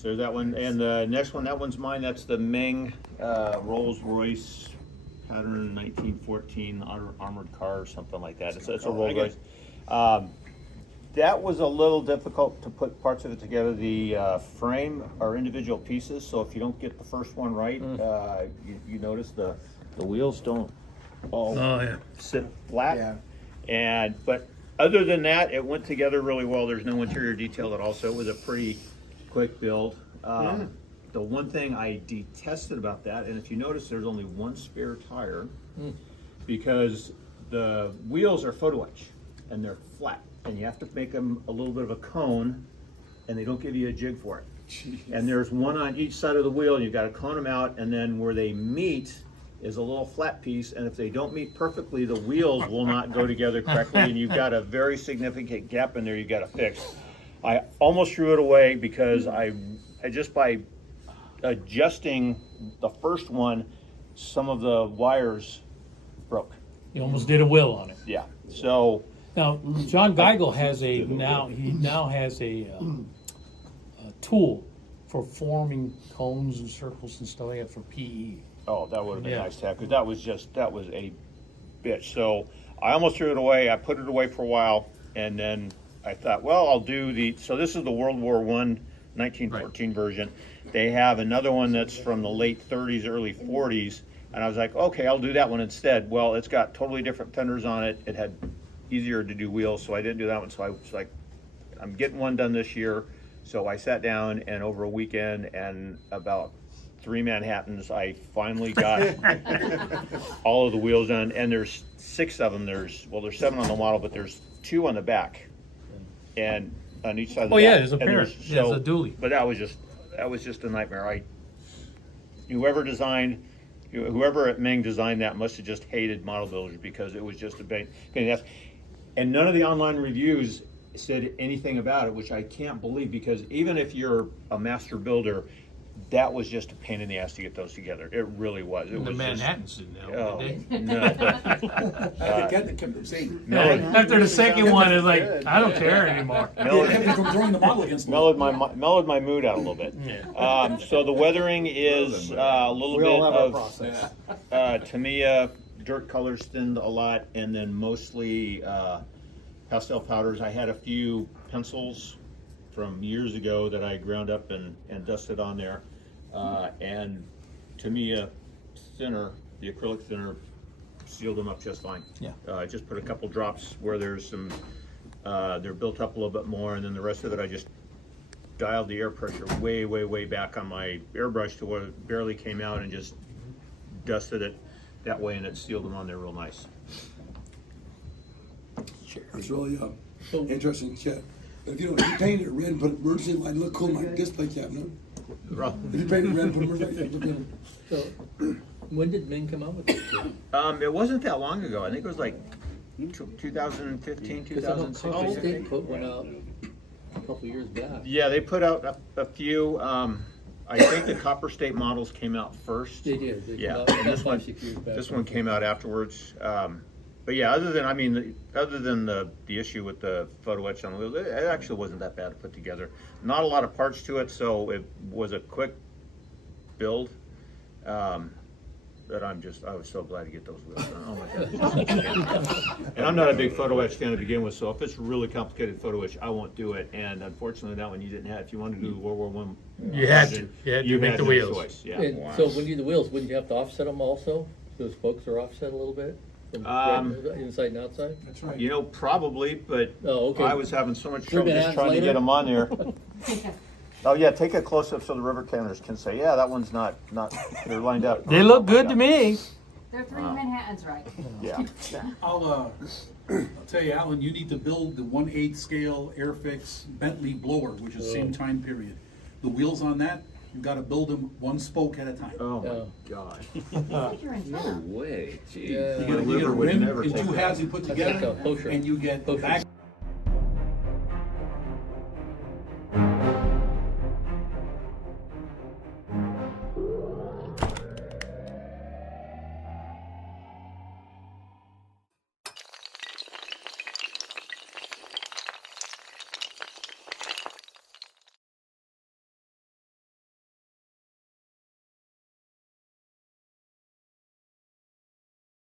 So that one, and the next one, that one's mine. That's the Meng Rolls Royce pattern 1914 armored car or something like that. It's a Rolls Royce. That was a little difficult to put parts of it together. The frame are individual pieces, so if you don't get the first one right, you notice the wheels don't all sit flat. Yeah. But other than that, it went together really well. There's no interior detail at all, so it was a pretty quick build. The one thing I detested about that, and if you notice, there's only one spare tire because the wheels are photo etch and they're flat, and you have to make them a little bit of a cone, and they don't give you a jig for it. Jeez. And there's one on each side of the wheel, and you've got to cone them out, and then where they meet is a little flat piece, and if they don't meet perfectly, the wheels will not go together correctly, and you've got a very significant gap in there you've got to fix. I almost threw it away because I just by adjusting the first one, some of the wires broke. You almost did a will on it. Yeah. So Now, John Geigel has he now has a tool for forming cones and circles and stuff like that for PE. oh, that would have been nice to have, because that was a bitch. So I almost threw it away. I put it away for a while, and then I thought, well, I'll do so this is the World War I 1914 version. They have another one that's from the late 30s, early 40s, and I was like, okay, I'll do that one instead. Well, it's got totally different fenders on it. It had easier to do wheels, so I didn't do that one. So I was like, I'm getting one done this year. So I sat down, and over a weekend and about 3 Manhattans, I finally got all of the wheels done. And there's 6 of them. There's 7 on the model, but there's 2 on the back, and on each side of the back. Yeah, there's a And pair. There's a dually. But that was just a nightmare. Whoever at Meng designed that must have just hated model builders, because it was just a pain in the ass. And none of the online reviews said anything about it, which I can't believe, because even if you're a master builder, that was just a pain in the ass to get those together. It really was. The Manhattans didn't know, did they? No. After the second one, it's like, I don't care anymore. Mellowed my mood out a little bit. So the weathering is a little bit of Tamiya dirt colors thinned a lot, and then mostly pastel powders. I had a few pencils from years ago that I ground up and dusted on there, and Tamiya thinner, the acrylic thinner, sealed them up just fine. Yeah. Just put a couple drops where there's some, they're built up a little bit more, and then the rest of it I just dialed the air pressure way back on my airbrush to where it barely came out, and just dusted it that way, and it sealed them on there real nice. It's really interesting shit. If you paint it red and put emergency light, look cool, like this, like that, no? If you paint it red and put emergency light, So, when did Meng come out with this? It wasn't that long ago. I think it was like 2015, 2016. State put one out a couple years back. Yeah, they put out a few. I think the Copper State models came out first. They did. They Yeah, came out and this one, 5-6 years back. this one came out afterwards. But yeah, other than the issue with the photo etch on the wheel, it actually wasn't that bad to put together. Not a lot of parts to it, so it was a quick build. But I was so glad to get those wheels done. Oh my God. And I'm not a big photo etch fan to begin with, so if it's really complicated photo etch, I won't do it. And unfortunately, that one you didn't have. If you wanted to do World War I, You had to make the no wheels. choice. Yeah. And so when you do the wheels, wouldn't you have to offset them also? Those spokes are offset a little bit? From inside and outside? That's right. You know, probably, but Oh, okay. I was having so much trouble just Manhattans trying to later? get them on there. Oh yeah, take a close up so the river cameras can say, yeah, that one's not. They're lined up. They look good to me. They're 3 Manhattans, right? Yeah. I'll tell you, Alan, you need to build the 1/8 scale Airfix Bentley blower, which is same time period. The wheels on that, you've got to build them 1 spoke at a time. Oh my Yeah. God. You're in No town. way. You Yeah. get a liver would rim never and take 2 that. halves you put That's like together, a kosher. and you get Kosher. back